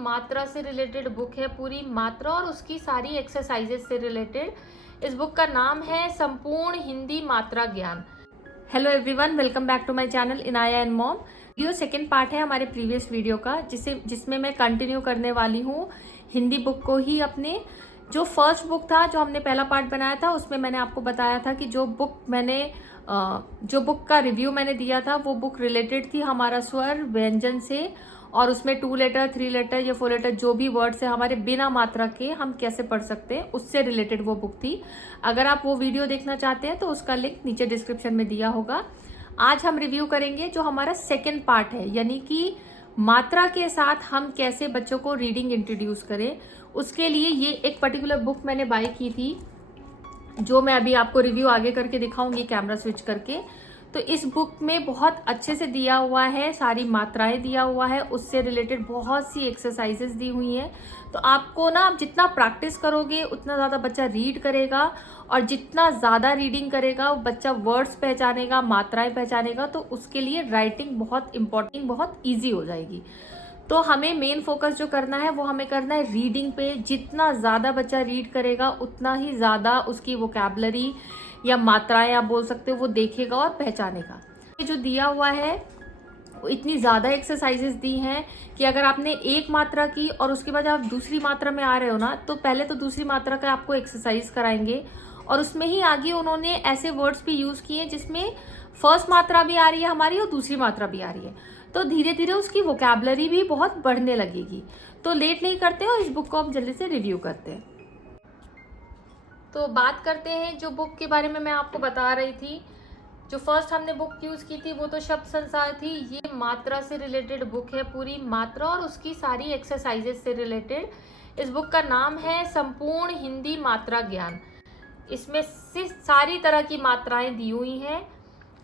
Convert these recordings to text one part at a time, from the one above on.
मात्रा से related book है, पूरी मात्रा और उसकी सारी एक्सरसाइजेस से रिलेटेड। इस बुक का नाम है संपूर्ण हिंदी मात्रा ज्ञान। Hello everyone, welcome back to my channel Inaya and mom. Video second part है हमारे प्रीवियस वीडियो का, जिसमें मैं कंटिन्यू करने वाली हूँ हिंदी बुक को ही। अपने जो फर्स्ट बुक था, जो हमने पहला पार्ट बनाया था, उसमें मैंने आपको बताया था कि जो बुक का रिव्यू मैंने दिया था वो बुक रिलेटेड थी हमारा स्वर व्यंजन से, और उसमें 2 लेटर 3 लेटर या 4 लेटर जो भी वर्ड्स है हमारे बिना मात्रा के हम कैसे पढ़ सकते हैं, उससे रिलेटेड वो बुक थी। अगर आप वो वीडियो देखना चाहते हैं तो उसका लिंक नीचे डिस्क्रिप्शन में दिया होगा। आज हम रिव्यू करेंगे जो हमारा सेकेंड पार्ट है, यानी कि मात्रा के साथ हम कैसे बच्चों को रीडिंग इंट्रोड्यूस करें। उसके लिए ये एक पर्टिकुलर बुक मैंने बाय की थी, जो मैं अभी आपको रिव्यू आगे करके दिखाऊंगी कैमरा स्विच करके। तो इस बुक में बहुत अच्छे से दिया हुआ है, सारी मात्राएं दिया हुआ है, उससे रिलेटेड बहुत सी एक्सरसाइजेस दी हुई हैं। तो आपको ना, आप जितना प्रैक्टिस करोगे उतना ज़्यादा बच्चा रीड करेगा, और जितना ज़्यादा रीडिंग करेगा वो बच्चा वर्ड्स पहचानेगा, मात्राएं पहचानेगा, तो उसके लिए राइटिंग बहुत इंपॉर्टेंट, बहुत ईजी हो जाएगी। तो हमें मेन फोकस जो करना है वो हमें करना है रीडिंग पे। जितना ज़्यादा बच्चा रीड करेगा उतना ही ज़्यादा उसकी वोकैबुलरी या मात्राएं आप बोल सकते हो वो देखेगा और पहचानेगा। ये जो दिया हुआ है वो इतनी ज़्यादा एक्सरसाइजेस दी हैं कि अगर आपने एक मात्रा की और उसके बाद आप दूसरी मात्रा में आ रहे हो ना, तो पहले तो दूसरी मात्रा का आपको एक्सरसाइज कराएंगे, और उसमें ही आगे उन्होंने ऐसे वर्ड्स भी यूज़ किए जिसमें फर्स्ट मात्रा भी आ रही है हमारी और दूसरी मात्रा भी आ रही है। तो धीरे धीरे उसकी वोकैबुलरी भी बहुत बढ़ने लगेगी। तो लेट नहीं करते और इस बुक को अब जल्दी से रिव्यू करते हैं। तो बात करते हैं जो बुक के बारे में मैं आपको बता रही थी। जो फर्स्ट हमने बुक यूज़ की थी वो तो शब्द संसार थी। ये मात्रा से रिलेटेड बुक है, पूरी मात्रा और उसकी सारी एक्सरसाइजेस से रिलेटेड। इस बुक का नाम है संपूर्ण हिंदी मात्रा ज्ञान। इसमें से सारी तरह की मात्राएं दी हुई हैं,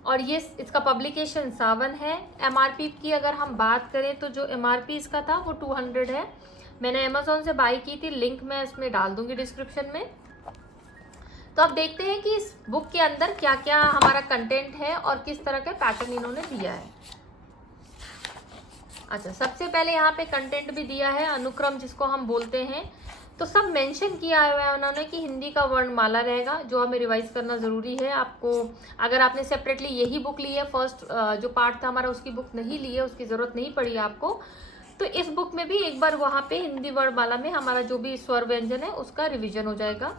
और ये इसका पब्लिकेशन सावन है। एमआरपी की अगर हम बात करें तो जो एमआरपी इसका था वो 200 है। मैंने अमेजोन से बाय की थी, लिंक मैं इसमें डाल दूंगी डिस्क्रिप्शन में। तो अब देखते हैं कि इस बुक के अंदर क्या क्या हमारा कंटेंट है और किस तरह का पैटर्न इन्होंने दिया है। अच्छा, सबसे पहले यहाँ पे कंटेंट भी दिया है, अनुक्रम जिसको हम बोलते हैं। तो सब मेंशन किया हुआ है उन्होंने कि हिंदी का वर्णमाला रहेगा, जो हमें रिवाइज करना ज़रूरी है। आपको अगर आपने सेपरेटली यही बुक ली है, फर्स्ट जो पार्ट था हमारा उसकी बुक नहीं ली है, उसकी ज़रूरत नहीं पड़ी आपको, तो इस बुक में भी एक बार वहाँ पे हिंदी वर्णमाला में हमारा जो भी स्वर व्यंजन है उसका रिविजन हो जाएगा।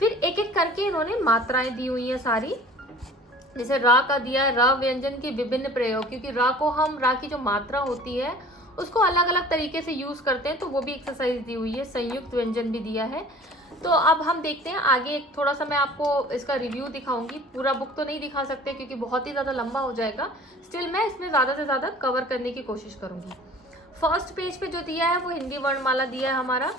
फिर एक एक करके इन्होंने मात्राएं दी हुई हैं सारी। जैसे रा का दिया है, रा व्यंजन के विभिन्न प्रयोग, क्योंकि रा को हम, रा की जो मात्रा होती है उसको अलग अलग तरीके से यूज करते हैं, तो वो भी एक्सरसाइज दी हुई है। संयुक्त व्यंजन भी दिया है। तो अब हम देखते हैं आगे, थोड़ा सा मैं आपको इसका रिव्यू दिखाऊंगी। पूरा बुक तो नहीं दिखा सकते क्योंकि बहुत ही ज़्यादा लंबा हो जाएगा, स्टिल मैं इसमें ज़्यादा से ज़्यादा कवर करने की कोशिश करूंगी। फर्स्ट पेज पे जो दिया है वो हिंदी वर्णमाला दिया है हमारा।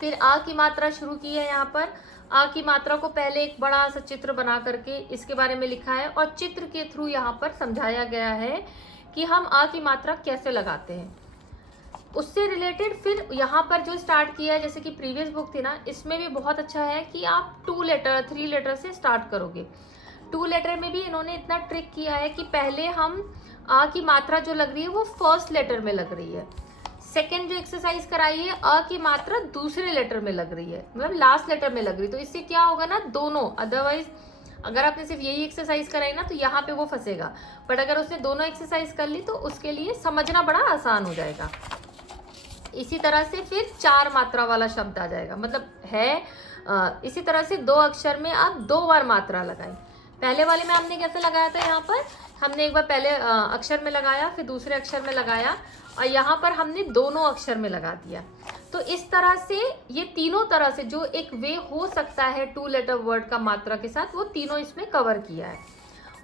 फिर आ की मात्रा शुरू की है यहाँ पर। आ की मात्रा को पहले एक बड़ा सा चित्र बना करके इसके बारे में लिखा है, और चित्र के थ्रू यहाँ पर समझाया गया है कि हम आ की मात्रा कैसे लगाते हैं, उससे रिलेटेड। फिर यहाँ पर जो स्टार्ट किया है, जैसे कि प्रीवियस बुक थी ना, इसमें भी बहुत अच्छा है कि आप 2 लेटर 3 लेटर से स्टार्ट करोगे। 2 लेटर में भी इन्होंने इतना ट्रिक किया है कि पहले हम आ की मात्रा जो लग रही है वो फर्स्ट लेटर में लग रही है। सेकेंड जो एक्सरसाइज कराई है, अ की मात्रा दूसरे लेटर में लग रही है, मतलब लास्ट लेटर में लग रही है। तो इससे क्या होगा ना, दोनों, अदरवाइज अगर आपने सिर्फ यही एक्सरसाइज कराई ना तो यहाँ पे वो फंसेगा, बट अगर उसने दोनों एक्सरसाइज कर ली तो उसके लिए समझना बड़ा आसान हो जाएगा। इसी तरह से फिर 4 मात्रा वाला शब्द आ जाएगा, मतलब है इसी तरह से 2 अक्षर में आप 2 बार मात्रा लगाई। पहले वाले में हमने कैसे लगाया था, यहाँ पर हमने एक बार पहले अक्षर में लगाया, फिर दूसरे अक्षर में लगाया, और यहाँ पर हमने दोनों अक्षर में लगा दिया। तो इस तरह से ये तीनों तरह से जो एक वे हो सकता है 2 लेटर वर्ड का मात्रा के साथ, वो तीनों इसमें कवर किया है।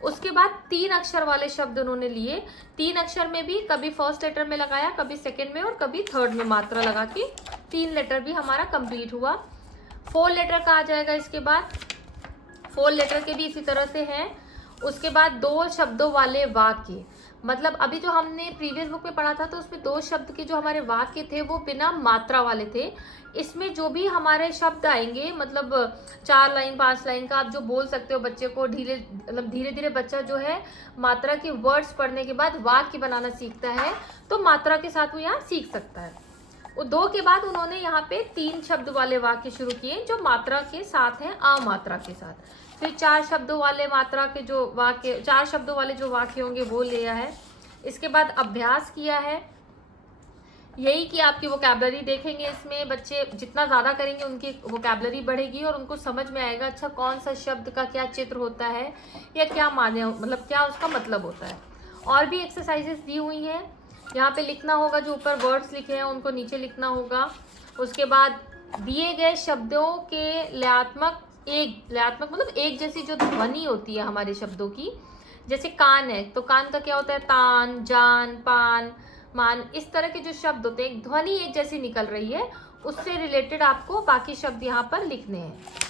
उसके बाद 3 अक्षर वाले शब्द उन्होंने लिए। 3 अक्षर में भी कभी फर्स्ट लेटर में लगाया, कभी सेकंड में और कभी थर्ड में मात्रा लगा के 3 लेटर भी हमारा कंप्लीट हुआ। 4 लेटर का आ जाएगा इसके बाद। 4 लेटर के भी इसी तरह से हैं। उसके बाद 2 शब्दों वाले वाक्य, मतलब अभी जो हमने प्रीवियस बुक में पढ़ा था तो उसमें 2 शब्द के जो हमारे वाक्य थे वो बिना मात्रा वाले थे। इसमें जो भी हमारे शब्द आएंगे, मतलब 4 लाइन 5 लाइन का आप जो बोल सकते हो बच्चे को, धीरे धीरे बच्चा जो है मात्रा के वर्ड्स पढ़ने के बाद वाक्य बनाना सीखता है, तो मात्रा के साथ वो यहाँ सीख सकता है। वो 2 के बाद उन्होंने यहाँ पे 3 शब्द वाले वाक्य शुरू किए जो मात्रा के साथ हैं, आ मात्रा के साथ। फिर 4 शब्दों वाले मात्रा के जो वाक्य, 4 शब्दों वाले जो वाक्य होंगे वो लिया है। इसके बाद अभ्यास किया है, यही कि आपकी वोकैबलरी देखेंगे। इसमें बच्चे जितना ज़्यादा करेंगे उनकी वोकैबलरी बढ़ेगी और उनको समझ में आएगा अच्छा कौन सा शब्द का क्या चित्र होता है या क्या माने, मतलब क्या उसका मतलब होता है। और भी एक्सरसाइजेस दी हुई हैं, यहाँ पे लिखना होगा, जो ऊपर वर्ड्स लिखे हैं उनको नीचे लिखना होगा। उसके बाद दिए गए शब्दों के लयात्मक मतलब एक जैसी जो ध्वनि होती है हमारे शब्दों की, जैसे कान है तो कान का क्या होता है, तान, जान, पान, मान, इस तरह के जो शब्द होते हैं ध्वनि एक जैसी निकल रही है, उससे रिलेटेड आपको बाकी शब्द यहाँ पर लिखने हैं।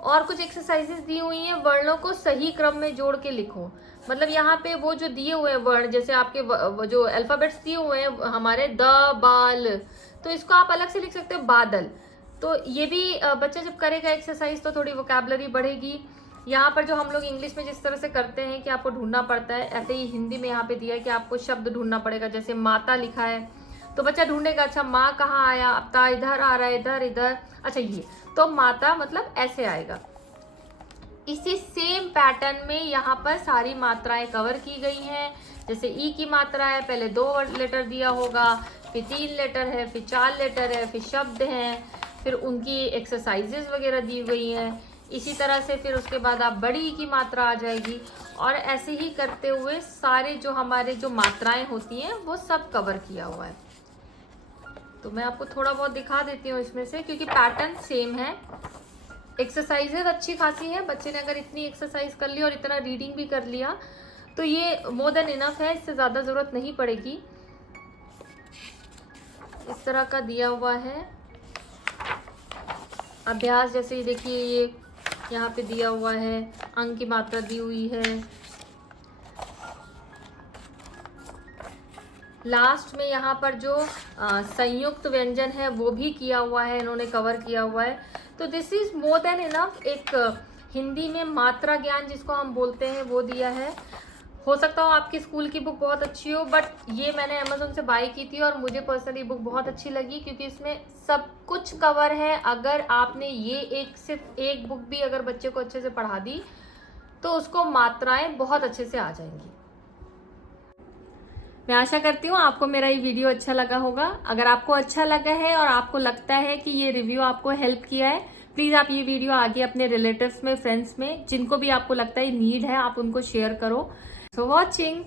और कुछ एक्सरसाइजेस दी हुई हैं, वर्णों को सही क्रम में जोड़ के लिखो। मतलब यहाँ पे वो जो दिए हुए हैं वर्ण, जैसे आपके जो अल्फाबेट्स दिए हुए हैं हमारे द, बाल, तो इसको आप अलग से लिख सकते हो बादल। तो ये भी बच्चा जब करेगा एक्सरसाइज तो थोड़ी वोकैबलरी बढ़ेगी। यहाँ पर जो हम लोग इंग्लिश में जिस तरह से करते हैं कि आपको ढूंढना पड़ता है, ऐसे ही हिंदी में यहाँ पे दिया है कि आपको शब्द ढूंढना पड़ेगा। जैसे माता लिखा है तो बच्चा ढूंढेगा, अच्छा माँ कहाँ आया, अब ता इधर आ रहा है, इधर इधर, अच्छा ये तो माता मतलब ऐसे आएगा। इसी सेम पैटर्न में यहाँ पर सारी मात्राएं कवर की गई हैं। जैसे ई की मात्रा है, पहले 2 लेटर दिया होगा, फिर 3 लेटर है, फिर 4 लेटर है, फिर शब्द हैं, फिर उनकी एक्सरसाइजेज वगैरह दी गई हैं। इसी तरह से फिर उसके बाद आप बड़ी ई की मात्रा आ जाएगी, और ऐसे ही करते हुए सारे जो हमारे जो मात्राएं होती हैं वो सब कवर किया हुआ है। तो मैं आपको थोड़ा बहुत दिखा देती हूँ इसमें से, क्योंकि पैटर्न सेम है। एक्सरसाइजेज अच्छी खासी है, बच्चे ने अगर इतनी एक्सरसाइज कर ली और इतना रीडिंग भी कर लिया तो ये मोर देन इनफ है, इससे ज़्यादा ज़रूरत नहीं पड़ेगी। इस तरह का दिया हुआ है अभ्यास। जैसे देखिए ये यहाँ पे दिया हुआ है, अंक की मात्रा दी हुई है, लास्ट में यहाँ पर जो संयुक्त व्यंजन है वो भी किया हुआ है, इन्होंने कवर किया हुआ है। तो this is more than enough. एक हिंदी में मात्रा ज्ञान जिसको हम बोलते हैं वो दिया है। हो सकता हो आपकी स्कूल की बुक बहुत अच्छी हो, बट ये मैंने अमेज़न से बाय की थी और मुझे पर्सनली बुक बहुत अच्छी लगी, क्योंकि इसमें सब कुछ कवर है। अगर आपने ये सिर्फ एक बुक भी अगर बच्चे को अच्छे से पढ़ा दी तो उसको मात्राएं बहुत अच्छे से आ जाएंगी। मैं आशा करती हूँ आपको मेरा ये वीडियो अच्छा लगा होगा। अगर आपको अच्छा लगा है और आपको लगता है कि ये रिव्यू आपको हेल्प किया है, प्लीज़ आप ये वीडियो आगे अपने रिलेटिव्स में, फ्रेंड्स में, जिनको भी आपको लगता है नीड है, आप उनको शेयर करो। सो वॉचिंग।